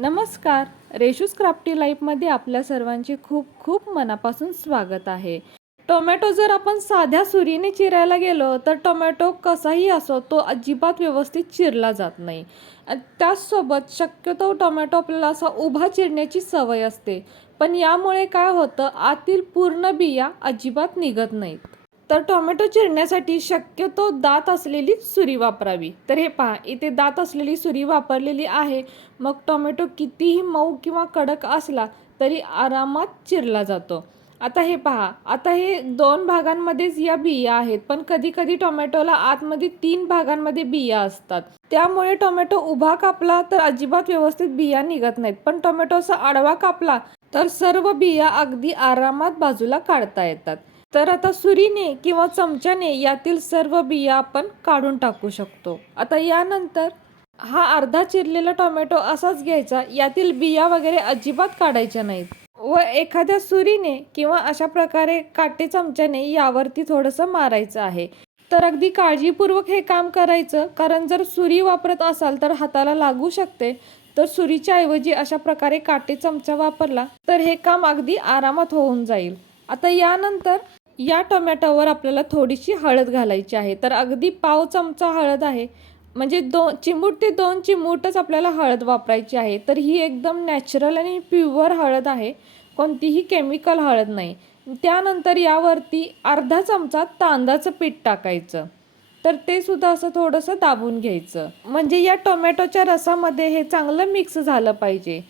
नमस्कार. रेशूस क्राफ्टी लाईफमध्ये आपल्या सर्वांचे खूप खूप मनापासून स्वागत आहे. टोमॅटो जर आपण साध्या सुरीने चिरायला गेलो तर टोमॅटो कसाही असो तो अजिबात व्यवस्थित चिरला जात नाही. त्याचसोबत शक्यतो टोमॅटो आपल्याला असा उभा चिरण्याची सवय असते. पण यामुळे काय होतं आतील पूर्ण बिया अजिबात निघत नाहीत. तर टोमॅटो चिरण्यासाठी शक्यतो दात असलेली सुरी वापरावी. तर हे पहा इथे दात असलेली सुरी वापरलेली आहे. मग टोमॅटो कितीही मऊ किंवा कडक असला तरी आरामात चिरला जातो. आता हे पहा आता हे दोन भागांमध्येच या बिया आहेत पण कधी कधी टोमॅटोला आतमध्ये तीन भागांमध्ये बिया असतात. त्यामुळे टोमॅटो उभा कापला तर अजिबात व्यवस्थित बिया निघत नाहीत. पण टोमॅटो असा आडवा कापला तर सर्व बिया अगदी आरामात बाजूला काढता येतात. तर आता सुरीने किंवा चमच्याने यातील सर्व बिया आपण काढून टाकू शकतो. आता यानंतर हा अर्धा चिरलेला टोमॅटो असाच घ्यायचा. यातील बिया वगैरे अजिबात काढायच्या नाहीत. व एखाद्या सुरीने किंवा अशा प्रकारे काटे चमच्याने यावरती थोडंसं मारायचं आहे. तर अगदी काळजीपूर्वक हे काम करायचं. कारण जर सुरी वापरत असाल तर हाताला लागू शकते. तर सुरीच्या ऐवजी अशा प्रकारे काटे चमचा वापरला तर हे काम अगदी आरामात होऊन जाईल. आता यानंतर या टोमॅटोवर आपल्याला थोडीशी हळद घालायची आहे. तर अगदी पाव चमचा हळद आहे. म्हणजे दो चिमूट ते दोन चिमूटच आपल्याला हळद वापरायची आहे. तर ही एकदम नॅचरल आणि प्युअर हळद आहे. कोणतीही केमिकल हळद नाही. त्यानंतर यावरती अर्धा चमचा तांदळाचं पीठ टाकायचं. तर ते सुद्धा असं थोडंसं दाबून घ्यायचं. म्हणजे या टोमॅटोच्या रसामध्ये हे चांगलं मिक्स झालं पाहिजे.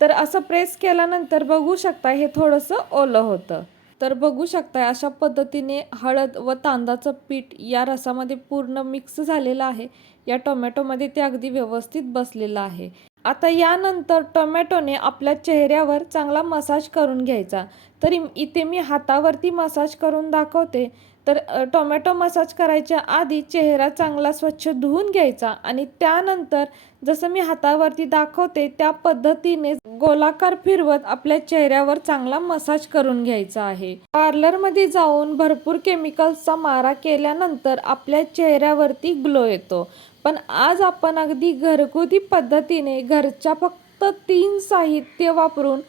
तर असं प्रेस केल्यानंतर बघू शकता हे थोडंसं ओलं होतं. तर बघू शकता अशा पद्धतीने हळद व तांदळाचं पीठ या रसामध्ये पूर्ण मिक्स झालेलं आहे. या टोमॅटोमध्ये ते अगदी व्यवस्थित बसलेलं आहे. आता यानंतर टोमॅटोने आपल्या चेहऱ्यावर चांगला मसाज करून घ्यायचा. तरी इथे मी हातावरती मसाज करून दाखवते. तर टोमॅटो मसाज करायच्या आधी चेहरा चांगला स्वच्छ धुवून घ्यायचा आणि त्यानंतर जसं मी हातावरती दाखवते त्या पद्धतीने गोलाकार फिरवत आपल्या चेहऱ्यावर चांगला मसाज करून घ्यायचा आहे. पार्लरमध्ये जाऊन भरपूर केमिकल्सचा मारा केल्यानंतर आपल्या चेहऱ्यावरती ग्लो येतो. पण आज आपण अगदी घरगुती पद्धतीने घरच्या फक्त तीन साहित्य वापरून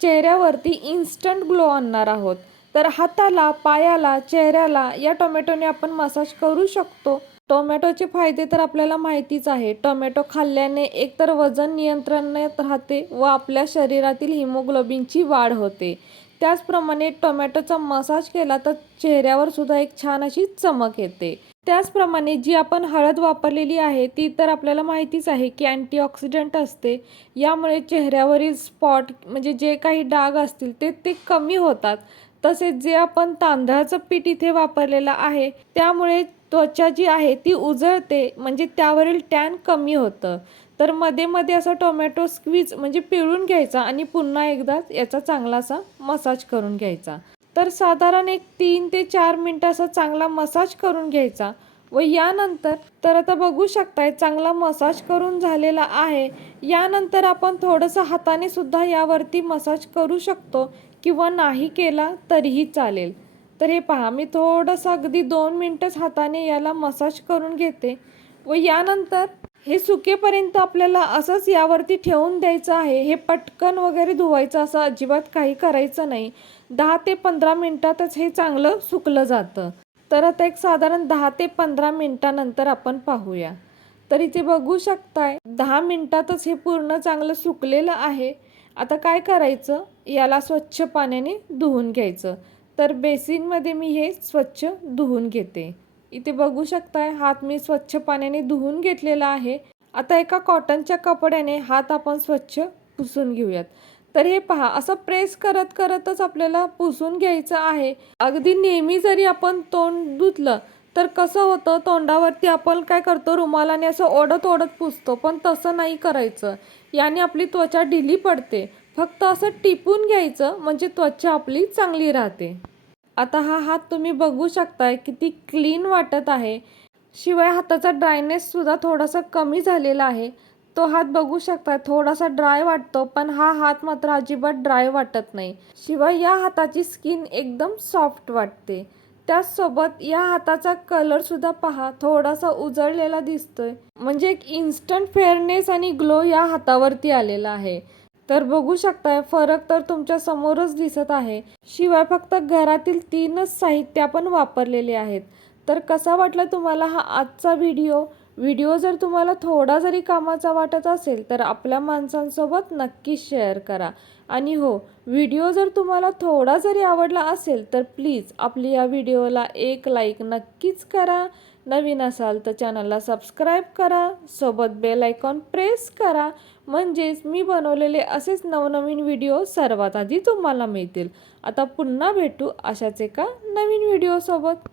चेहऱ्यावरती इन्स्टंट ग्लो आणणार आहोत. तर हाताला पायाला चेहऱ्याला या टोमॅटोने आपण मसाज करू शकतो. टोमॅटोचे फायदे तर आपल्याला माहितीच आहे. टोमॅटो खाल्ल्याने एकतर वजन नियंत्रणात राहते व आपल्या शरीरातील हिमोग्लोबिनची वाढ होते. त्याचप्रमाणे टोमॅटोचा मसाज केला तर चेहऱ्यावर सुद्धा एक छान अशी चमक येते. त्याचप्रमाणे जी आपण हळद वापरलेली आहे ती तर आपल्याला माहितीच आहे की अँटीऑक्सिडंट असते. यामुळे चेहऱ्यावरील स्पॉट म्हणजे जे काही डाग असतील ते ते कमी होतात. तसेच जे आपण तांदळाचं पीठ इथे वापरलेलं आहे त्यामुळे त्वचा जी आहे ती उजळते. म्हणजे त्यावरील टॅन कमी होतं. तर मध्ये मध्ये असा टोमॅटो स्क्वीज म्हणजे पिळून घ्यायचा आणि पुन्हा एकदा याचा चांगलासा मसाज करून घ्यायचा. तर साधारण एक तीन ते चार मिनटं असा चांगला मसाज करून घ्यायचा व यानंतर तर आता बघू शकताय चांगला मसाज करून झालेला आहे. यानंतर आपण थोडंसं हाताने सुद्धा यावरती मसाज करू शकतो किंवा नाही केला तरीही चालेल. तर हे पहा मी थोडंसं अगदी दोन मिनटंच हाताने याला मसाज करून घेते व यानंतर हे सुकेपर्यंत आपल्याला असंच यावरती ठेवून द्यायचं आहे. हे पटकन वगैरे धुवायचं असं अजिबात काही करायचं नाही. दहा ते पंधरा मिनटातच हे चांगलं सुकलं जातं. तर आता एक साधारण दहा ते पंधरा मिनटानंतर आपण पाहूया. तर इथे बघू शकताय दहा मिनटातच हे पूर्ण चांगलं सुकलेलं आहे. आता काय करायचं? याला स्वच्छ पाण्याने धुवून घ्यायचं. तर बेसिनमध्ये मी हे स्वच्छ धुवून घेते. इथे बघू शकताय हात मी स्वच्छ पाण्याने धुवून घेतलेला आहे. आता एका कॉटनच्या कपड्याने हात आपण स्वच्छ पुसून घेऊयात. तर हे पहा असं प्रेस करत करतच आपल्याला पुसून घ्यायचं आहे. अगदी नेहमी जरी आपण तोंड धुतलं तर कसं होतं तोंडावरती आपण काय करतो रुमालाने असं ओढत ओढत पुसतो पण तसं नाही करायचं. याने आपली त्वचा ढिली पडते. फक्त असं टिपून घ्यायचं म्हणजे त्वचा आपली चांगली राहते. आता हा हात तुम्ही बघू शकताय किती क्लीन वाटत आहे. शिवाय हाताचा ड्रायनेससुद्धा थोडासा कमी झालेला आहे. तो हात बघू शकता थोडासा ड्राय वाटतो पण हा हात मात्र अजिबात ड्राय वाटत नाही. शिवाय या हाताची स्किन एकदम सॉफ्ट वाटते. त्याचसोबत या हाताचा कलर सुद्धा पहा थोडासा उजळलेला दिसतोय. म्हणजे एक इन्स्टंट फेअरनेस आणि ग्लो या हातावरती आलेला आहे. तर बघू शकताय फरक तर तुमच्या समोरच दिसत आहे. शिवाय फक्त घरातील तीनच साहित्य आपण वापरलेले आहेत. तर कसा वाटला तुम्हाला हा आजचा व्हिडिओ? व्हिडिओ जर तुम्हाला थोडा जरी कामाचा वाटत असेल तर आपल्या माणसांसोबत नक्की शेअर करा. आणि हो व्हिडिओ जर तुम्हाला थोडा जरी आवडला असेल तर प्लीज आपली या व्हिडिओला एक लाईक नक्कीच करा. नवीन असाल तर चॅनलला सबस्क्राईब करा. सोबत बेल आयकॉन प्रेस करा. म्हणजेच मी बनवलेले असेच नवनवीन व्हिडिओ सर्वात आधी तुम्हाला मिळतील. आता पुन्हा भेटू अशाच एका नवीन व्हिडिओसोबत